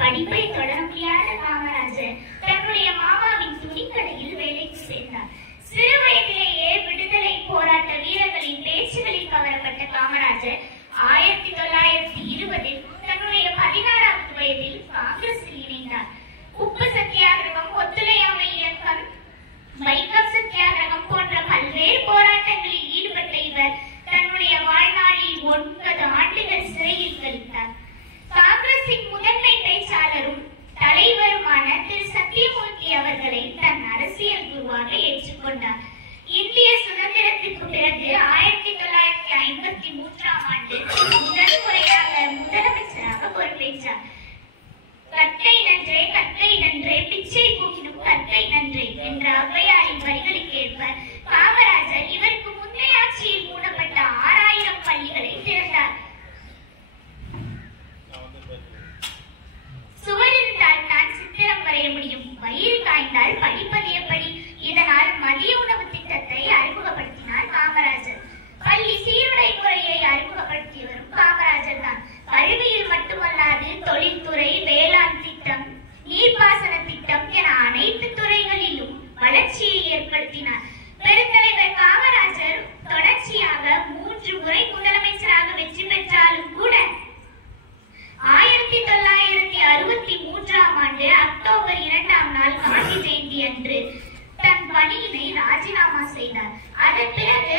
படிப்பை தொடர முடியாத காமராஜர் தன்னுடைய மாமாவின் துணிக்கடையில் வேலைக்கு சேர்ந்தார். சிறு வயதிலேயே விடுதலை போராட்ட வீரர்களின் பேச்சுகளில் கவரப்பட்ட காமராஜர் 1920 தன்னுடைய 16வது வயதில் காங்கிரஸில் இணைந்தார். உப்பு சத்தியாகிரகம், ஒத்துழையாமை இயக்கம், வைக்கம் சத்தியாகிரகம் போன்ற பல்வேறு போராட்டங்களில் ஈடுபட்ட இவர் தன்னுடைய வாழ்நாளில் 9 ஆண்டுகள் சிறையில் கழித்தார். காங்கிரசின் முதன்மை பேச்சாளரும் தலைவருமான திரு சத்தியமூர்த்தி அவர்களை தன் அரசியல் குருவாக ஏற்றுக்கொண்டார். இந்திய சுதந்திரத்திற்கு பிறகு 1953ஆம் ஆண்டு முதல் முறையாக முதலமைச்சராக பொறுப்பேற்றார். கற்கை நன்றே கற்கை நன்றே பிச்சை போகினும் கற்கை நன்றே என்ற ஔவையாரின் வரிகளுக்கு ஏற்ப காமராஜர் இவருக்கு முந்தைய ஆட்சியில் மூடப்பட்ட 6000 பள்ளிகளை திறந்தார். சுவர் இருந்தால் தான் சித்திரம் வரைய முடியும், வயிறு காய்ந்தால் படிப்பது எப்படி? இதனால் மதிய உணவு திட்டத்தை அறிமுகப்படுத்தினார் காமராஜர். பள்ளி சீருடை முறையை அறிமுகப்படுத்தியவரும் காமராஜர் தான். கல்வியில் மட்டுமல்லாது தொழில்துறை, வேளாண் திட்டம், நீர்ப்பாசன திட்டம் என அனைத்து துறைகளிலும் வளர்ச்சியை ஏற்படுத்தினார். பெருந்தலைவர் காமராஜர் தொடர்ச்சியாக 3 முறை முதலமைச்சராக வெற்றி பெற்றாலும் கூட 1963ஆம் ஆண்டு அக்டோபர் 2ஆம் நாள் காந்தி ஜெயந்தி அன்று தன் பணியினை ராஜினாமா செய்தார். அதன் பிறகு